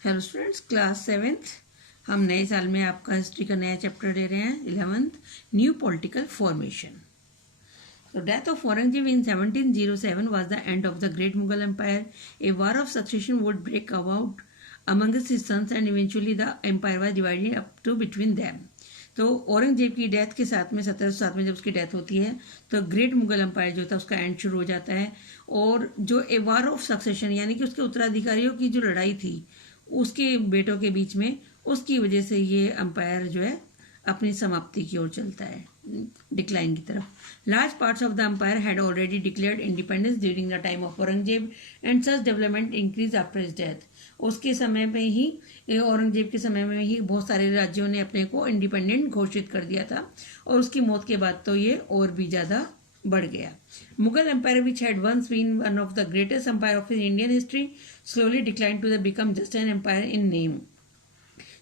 Hello students, class 7th। हम नए साल में आपका हिस्ट्री का नया चैप्टर ले रहे हैं 11th, new political formation. So death of Aurangzeb in 1707 was the end of the great Mughal empire. A war of succession would break out amongst his sons and eventually the empire was divided up to between them. तो औरंगजेब की death के साथ में 1707 में जब उसकी death होती है तो ग्रेट मुगल एम्पायर जो था उसका एंड शुरू हो जाता है। और जो ए वार ऑफ सक्सेशन यानी कि उसके उत्तराधिकारियों की जो लड़ाई थी उसके बेटों के बीच में, उसकी वजह से ये एम्पायर जो है अपनी समाप्ति की ओर चलता है, डिक्लाइन की तरफ। Large parts of the empire had already declared independence during the time of Aurangzeb and such development increase after his death. उसके समय में ही, औरंगजेब के समय में ही बहुत सारे राज्यों ने अपने को इंडिपेंडेंट घोषित कर दिया था और उसकी मौत के बाद तो ये और भी ज़्यादा बढ़ गया। Mughal empire which had once been one of the greatest empire of Indian history slowly decline to the become just an empire in name.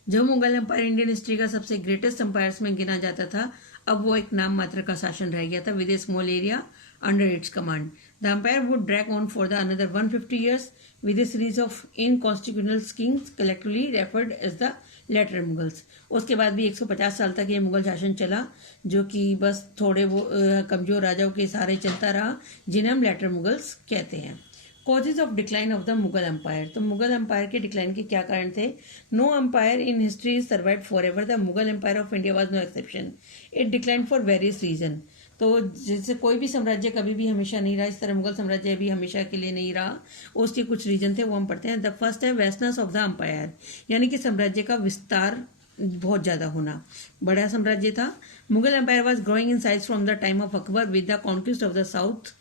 जो मुगल एम्पायर इंडियन हिस्ट्री का सबसे ग्रेटेस्ट एम्पायर्स में गिना जाता था, अब वो एक नाम मात्र का शासन रह गया था with a small area under its command. The empire would drag on for the another 150 years with a series of inconsequential kings collectively referred as the latter Mughals। उसके बाद भी 150 साल तक ये मुगल शासन चला, जो कि बस थोड़े वो कमजोर राजाओं के सहारे चलता रहा, जिन्हें हम लेटर मुगल्स कहते हैं। Causes of decline of the Mughal empire. तो मुगल एम्पायर के डिक्लाइन के क्या कारण थे? No empire in history survive forever, the Mughal empire of India was no exception. It decline for various reason. तो जैसे कोई भी साम्राज्य कभी भी हमेशा नहीं रहा, इस तरह मुगल साम्राज्य भी हमेशा के लिए नहीं रहा। उसके कुछ रीजन थे, वो हम पढ़ते हैं। द फर्स्ट है वेस्टनेस ऑफ द एम्पायर, यानी कि साम्राज्य का विस्तार बहुत ज़्यादा होना, बड़ा साम्राज्य था। Mughal empire was growing in size from the time of Akbar with the conquest of the south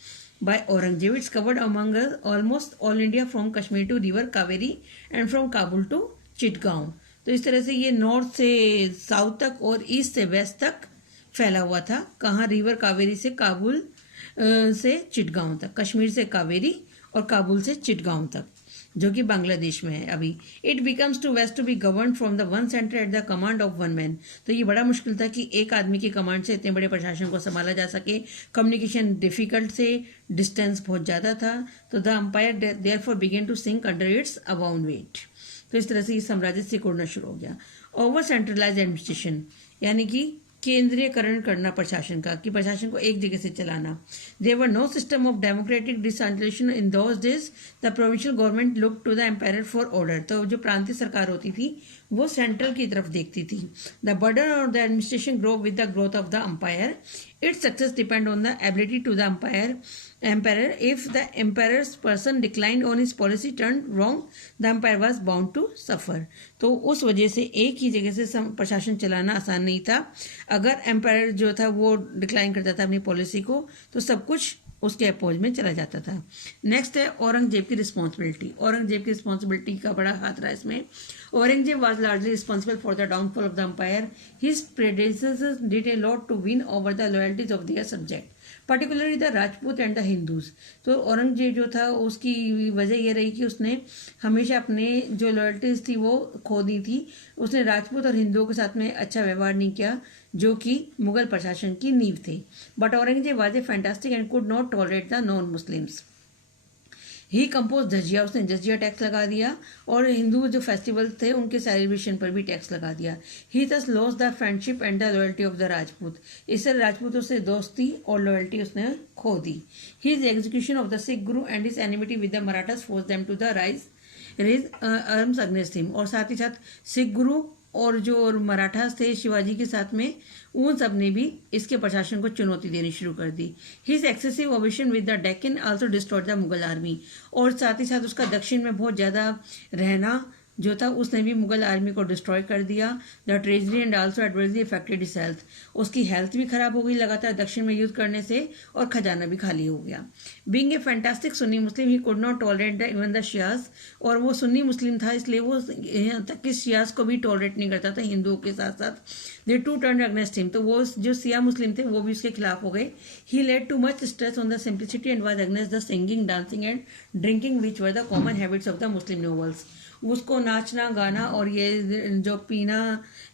by Aurangzeb. It's covered among almost all India from Kashmir to river Kaveri and from Kabul to Chittagaon। तो इस तरह से ये north से south तक और east से waste तक फैला हुआ था। कहाँ? रिवर कावेरी से काबुल से चिटगांव तक, कश्मीर से कावेरी और काबुल से चिटगांव तक, जो कि बांग्लादेश में है अभी। It becomes too vast to be govern from the one centre at the command of one man. तो ये बड़ा मुश्किल था कि एक आदमी की कमांड से इतने बड़े प्रशासन को संभाला जा सके। कम्युनिकेशन डिफिकल्ट से, डिस्टेंस बहुत ज़्यादा था। तो the empire therefore began to sink under its abound weight. तो इस तरह से ये साम्राज्य सिकुड़ना शुरू हो गया। ओवर सेंट्रलाइज एडमिनिस्ट्रेशन, यानी कि केंद्रीयकरण करना प्रशासन का, कि प्रशासन को एक जगह से चलाना। There were no system of democratic decentralisation in those days. The provincial government look to the empire for order. तो जो प्रांतीय सरकार होती थी वो सेंट्रल की तरफ देखती थी। The burden of the administration grow with the growth of the empire. Its success depend on the ability to the emperor. If the emperor's person declined on his policy turned wrong, the empire was bound to suffer। तो उस वजह से एक ही जगह से प्रशासन चलाना आसान नहीं था। अगर एम्पायर जो था वो डिक्लाइन करता था अपनी पॉलिसी को, तो सब कुछ उसके अपोज में चला जाता था। नेक्स्ट है औरंगजेब की रिस्पॉन्सिबिलिटी। औरंगजेब की रिस्पॉन्सिबिलिटी का बड़ा हाथ रहा इसमें। Aurangzeb was largely responsible for the downfall of the empire. His predecessors did a lot to win over the loyalties of their subject, particularly the Rajput and the Hindus. तो औरंगजेब जो था उसकी वजह ये रही कि उसने हमेशा अपने जो लॉयल्टीज थी वो खो दी थी। उसने राजपूत और हिंदुओं के साथ में अच्छा व्यवहार नहीं किया, जो कि मुगल प्रशासन की नींव थे। But Aurangzeb was a fantastic and could not tolerate the non Muslims. He compose jizya, उसने जजिया टैक्स लगा दिया और हिंदू जो फेस्टिवल थे उनके सेलिब्रेशन पर भी टैक्स लगा दिया। He thus lost the friendship and the loyalty of the Rajput. इससे राजपूतों से दोस्ती और लॉयल्टी उसने खो दी। His execution of the Sikh guru and his enmity with the Marathas force them to the raise arms against him. और साथ ही साथ सिख गुरु और जो मराठास थे शिवाजी के साथ में, उन सब ने भी इसके प्रशासन को चुनौती देनी शुरू कर दी। His excessive obsession with the Deccan also destroyed the Mughal army. और साथ ही साथ उसका दक्षिण में बहुत ज़्यादा रहना जो था उसने भी मुगल आर्मी को डिस्ट्रॉय कर दिया। The treasury and also adversely affected his health. उसकी हेल्थ भी खराब हो गई लगातार दक्षिण में युद्ध करने से, और खजाना भी खाली हो गया। Being a fantastic Sunni Muslim he could not tolerate the even the Shias. और वो सुन्नी मुस्लिम था इसलिए वो यहाँ तक कि शियाज को भी टॉलरेट नहीं करता था हिंदुओं के साथ साथ। दे टू टर्न अगेंस्ट हिम। तो वो जो सिया मुस्लिम थे वो भी उसके खिलाफ हो गए। He laid too much stress on the simplicity and was against the singing, dancing and drinking which were the common habits of the Muslim nobles. उसको नाचना गाना और ये जो पीना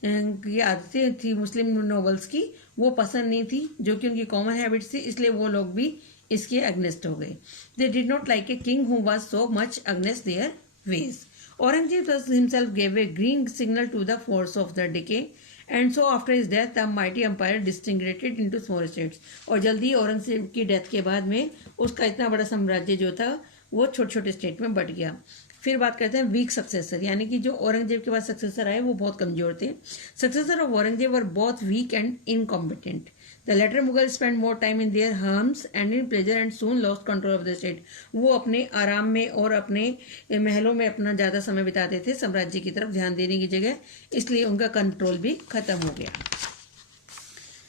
की आदतें थी मुस्लिम नोबल्स की वो पसंद नहीं थी, जो कि उनकी कॉमन हैबिट्स थी, इसलिए वो लोग भी इसके अगेंस्ट हो गए। They did not like a king who was so much against their ways. Aurangzeb thus himself gave a green signal to the force of the decay, and so after his death the mighty empire disintegrated into small states. और जल्दी औरंगजेब की death के बाद में उसका इतना बड़ा साम्राज्य जो था वो छोटे छोटे स्टेट में बट गया. फिर बात करते हैं वीक सक्सेसर, यानी कि जो औरंगजेब के बाद सक्सेसर आए वो बहुत कमजोर थे. Successor of Aurangzeb were both weak and incompetent. The latter Mughals spent more time in their homes and in pleasure and soon lost control of the state. वो अपने आराम में और अपने महलों में अपना ज़्यादा समय बिताते थे, साम्राज्य की तरफ ध्यान देने की जगह, इसलिए उनका कंट्रोल भी खत्म हो गया.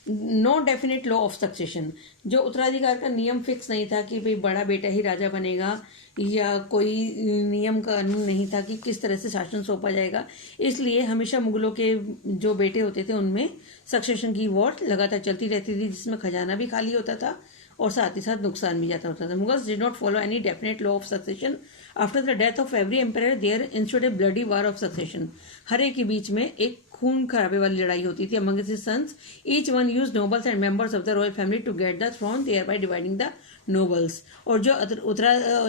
No definite law of succession, जो उत्तराधिकार का नियम फिक्स नहीं था कि भाई बड़ा बेटा ही राजा बनेगा, या कोई नियम कानून नहीं था कि किस तरह से शासन सौंपा जाएगा. इसलिए हमेशा मुगलों के जो बेटे होते थे उनमें सक्सेशन की वॉर लगातार चलती रहती थी, जिसमें खजाना भी खाली होता था और साथ ही साथ नुकसान भी जाता होता था. Mughals did not follow any definite law of succession. After the death of every empire there instead a bloody war of succession. हर एक के बीच में एक खून खराबे वाली लड़ाई होती थी. Among his sons each one used nobles and members of the royal family to get the throne, thereby dividing the nobles. और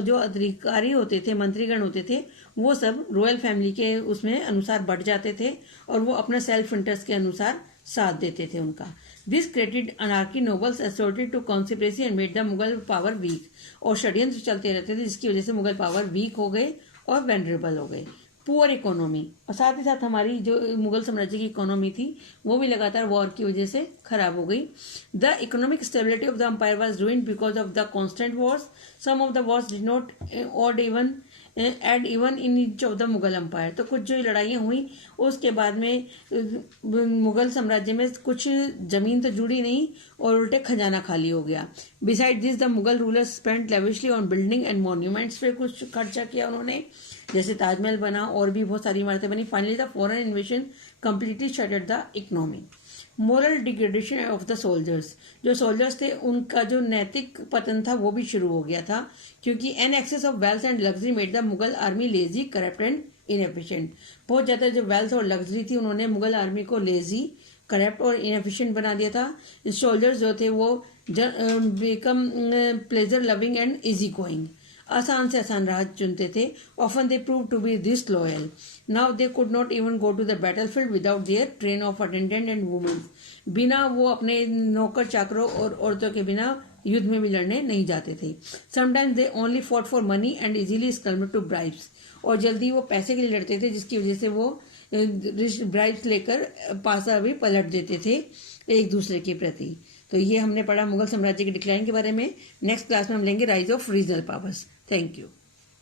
जो अधिकारी होते थे, मंत्रीगण होते थे, वो सब रॉयल फैमिली के उसमें अनुसार बढ़ जाते थे और वो अपना सेल्फ इंटरेस्ट के अनुसार साथ देते थे उनका. This created anarchy. Nobles assorted to conspiracy and made the Mughal power weak. और षड्यंत्र चलते रहते थे जिसकी वजह से मुगल पावर वीक हो गए और वेनरेबल हो गए. पुअर इकोनॉमी, और साथ ही साथ हमारी जो मुगल साम्राज्य की इकोनॉमी थी वो भी लगातार वॉर की वजह से खराब हो गई. The economic stability of the empire was ruined because of the constant wars. Some of the wars did not odd even and even in each of the Mughal empire. तो कुछ जो लड़ाइयाँ हुई उसके बाद में मुगल साम्राज्य में कुछ जमीन तो जुड़ी नहीं और उल्टे खजाना खाली हो गया. Beside this the Mughal rulers spent lavishly on building and monuments पे कुछ खर्चा किया उन्होंने, जैसे ताजमहल बना और भी बहुत सारी इमारतें बनी. Finally the foreign इन्वेशन completely shattered the economy. Moral degradation of the soldiers, जो सोल्जर्स थे उनका जो नैतिक पतन था वो भी शुरू हो गया था, क्योंकि an excess of wealth and luxury made the Mughal army lazy, corrupt and inefficient. बहुत ज़्यादा जो वेल्थ और लग्जरी थी उन्होंने मुगल आर्मी को लेजी, करप्ट और इनएफिशिएंट बना दिया था. सोल्जर्स जो थे वो become pleasure loving and easy going, आसान से आसान राह चुनते थे. Often they prove to be disloyal. Now they could not even go to the battlefield without their train of attendant and women. बिना वो अपने नौकर चाकरों और औरतों के बिना युद्ध में भी लड़ने नहीं जाते थे. Sometimes they only fought for money and easily succumbed to bribes. और जल्दी वो पैसे के लिए लड़ते थे, जिसकी वजह से वो ब्राइब्स लेकर पासा भी पलट देते थे एक दूसरे के प्रति. तो ये हमने पढ़ा मुगल साम्राज्य के डिक्लाइन के बारे में. नेक्स्ट क्लास में हम लेंगे rise of regional powers. Thank you.